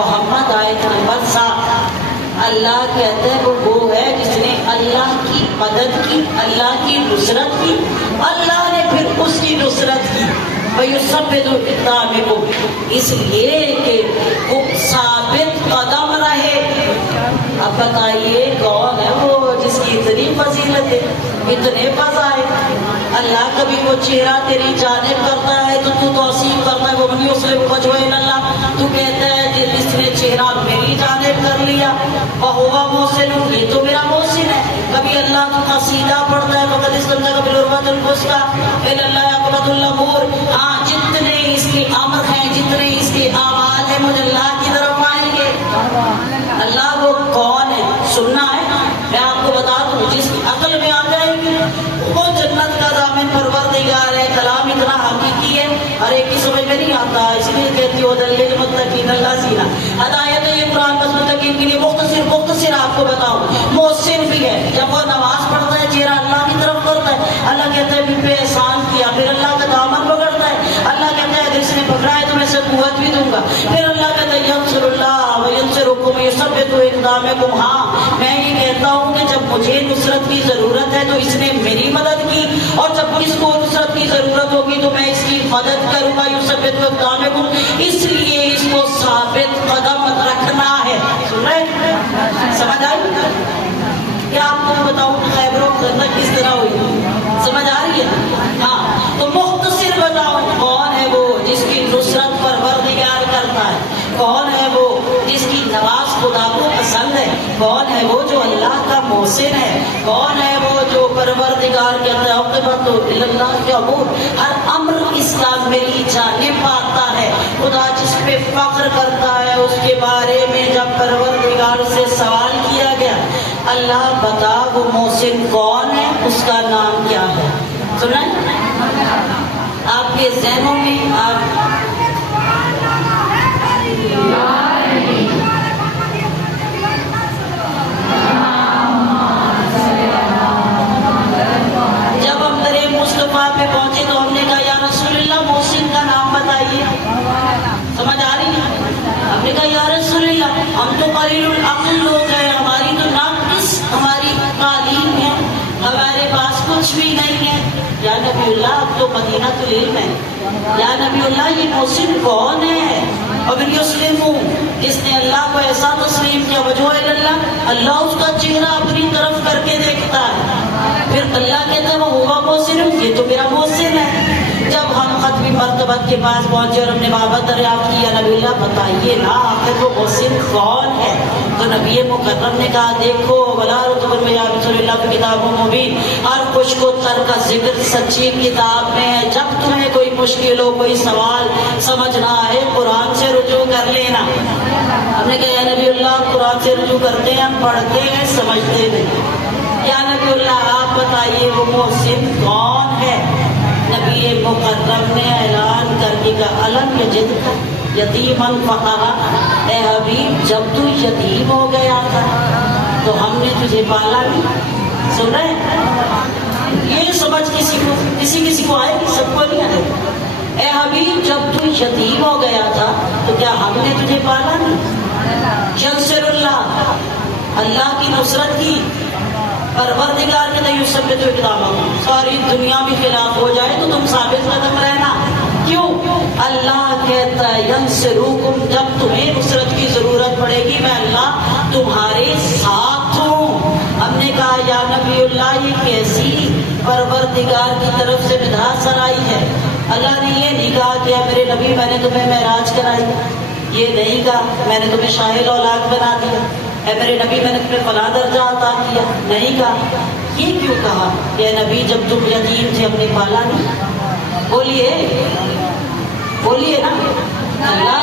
محمد آیت نمبر 7 اللہ کہتے ہیں وہ ہے جس نے اللہ کی مدد کی، اللہ کی نصرت کی، اللہ نے پھر اس کی نصرت کی، وَيُثَبِّتُ أَقْدَامَكُمْ، اس لیے کہ وہ ثابت قدم رہے۔ اب بتائیے کون ہے وہ جس کی اتنی فضیلت ہے، اتنے فضائل؟ اللہ کبھی وہ چہرہ تیری جانب کرتا ہے تو توصیف کرتا ہے وہ من یصرف وجهه الى اللہ، تو کہتا ہے جس نے چہرہ میری جانب کر لیا وَهُوَ مُحْسِنٌ، یہ تو میرا محسن ہے۔ کبھی اللہ کا قصیدہ پڑھتا ہے فقد استمسک بالعروۃ الوثقی الی اللہ عقبۃ الامور، ہاں جتنے اس کے امر ہیں، جتنے اس کے اعمال ہیں، مجھے اللہ کی طرف آئیں گے۔ اللہ وہ کون ہے سننا ہے؟ میں آپ کو بتا دوں، جس کی عقل میں آ جائے گی وہ جنت کا ضامن پروردگار ہے۔ کلام اتنا حقیقی ہے، ہر ایک کی سمجھ میں نہیں آتا، اس لیے کہتی ہو دل للمتقین اللہ سینا ہدایت ہے یہ قرآن، بس متقین کے لیے مختصر آپ کو بتاؤں محسن بھی ہے۔ جب وہ نماز پڑھتا ہے چہرہ اللہ کی طرف کرتا ہے، اللہ کہتا ہے پھر پہ احسان کیا، پھر اللہ کا دامن پکڑتا ہے، اللہ کہتا ہے اگر اس نے پکڑا ہے تو میں سے قوت بھی دوں گا، پھر اللہ کہتا ہے ینصر اللہ وینصرکم یثبت اقدامکم، ہاں میں یہ کہتا ہوں کہ جب مجھے نصرت کی ضرورت ہے تو اس نے میری مدد کی، اور جب اس کو نصرت کی ضرورت ہوگی تو میں اس کی مدد کروں گا، یثبت اقدامکم، اس لیے اس کو ثابت قدم رکھنا ہے۔ سن رہے ہیں؟ سمجھ آئی؟ کیا آپ کو بتاؤں خیبر و خندق کس طرح ہوئی؟ سمجھ آ رہی ہے؟ ہاں تو مختصر بتاؤں کون ہے وہ جس کی نصرت پروردگار کرتا ہے، کون ہے وہ جس کی نماز خدا کو پسند ہے، کون ہے وہ جو اللہ کا محسن ہے، کون ہے وہ جو پروردگار کہتا ہے عاقبۃ اللہ کے امور، ہر امر اس کا میری جانب آتا ہے۔ خدا جس پہ فخر کرتا ہے اس کے بارے میں جب پروردگار سے سوال کیا گیا اللہ بتا وہ محسن کون ہے، اس کا نام کیا ہے؟ سنیں آپ کے ذہنوں میں آپ جب ہم درے مصطفیٰ پہ پہنچے تو ہم نے کہا یا رسول اللہ محسن کا نام بتائیے۔ سمجھ آ رہی ہے؟ ہم نے کہا یا رسول اللہ ہم تو قلیل العقل لوگ ہیں، ہماری تو ناقص ہماری تعلیم ہے، ہمارے پاس کچھ بھی نہیں ہے۔ یا نبی اللہ اب تو مدینہ العلم ہے، یا نبی اللہ یہ محسن کون ہے؟ اور یسلم جس نے اللہ کو ایسا تسلیم کیا وجہ اللہ، اللہ اس کا چہرہ اپنی طرف کر کے دیکھتا ہے، پھر اللہ کہتا ہے وہ ہوا محسن، یہ تو میرا محسن ہے۔ جب ہم ختمی مرتبت کے پاس پہنچے اور ہم نے بابت دریافت کیا نبی اللہ بتائیے نا آخر وہ محسن کون ہے؟ تو نبی مکرم نے کہا دیکھو ولا رتبت میں یا رسول اللہ کی کتاب مبین، ہر خشک و تر کا ذکر سچی کتاب میں ہے، جب تمہیں کوئی مشکل ہو کوئی سوال سمجھنا ہے قرآن سے رجوع کر لینا۔ ہم نے کہا یا نبی اللہ قرآن سے رجوع کرتے ہیں، ہم پڑھتے ہیں سمجھتے نہیں، یا نبی اللہ آپ بتائیے وہ محسن کون ہے؟ نبی مکرم نے اعلان کر کے کہا الم یجدک یتیما فآوی، اے حبیب جب تو یتیم ہو گیا تھا تو ہم نے تجھے پالا نہیں۔ سن رہے ہیں؟ یہ سمجھ کسی کو آئے گی، سب کو نہیں آئے گی۔ اے حبیب جب تو یتیم ہو گیا تھا تو کیا ہم نے تجھے پالا نہیں؟ ینصر اللہ، اللہ کی نصرت کی، پروردگار کے نہیں ثبت اقدامکم، ساری دنیا بھی خلاف ہو جائے تو تم ثابت قدم رہنا۔ کیوں؟ اللہ کہتا ہے ینصرکم، جب تمہیں نصرت کی ضرورت پڑے گی میں اللہ تمہارے ساتھ ہوں۔ ہم نے کہا یا نبی اللہ یہ کیسی پروردگار کی طرف سے نداء سرائی ہے؟ اللہ نے یہ نہیں کہا کہ میرے نبی میں نے تمہیں معراج کرائی، یہ نہیں کہا میں نے تمہیں شاہ الاولاق بنا دیا، اے میرے نبی میں نے تمہیں فلاں درجہ عطا کیا، نہیں کہا۔ یہ کیوں کہا کہ اے نبی جب تم یتیم تھے ہم نے پالا نہیں؟ بولیے نا اللہ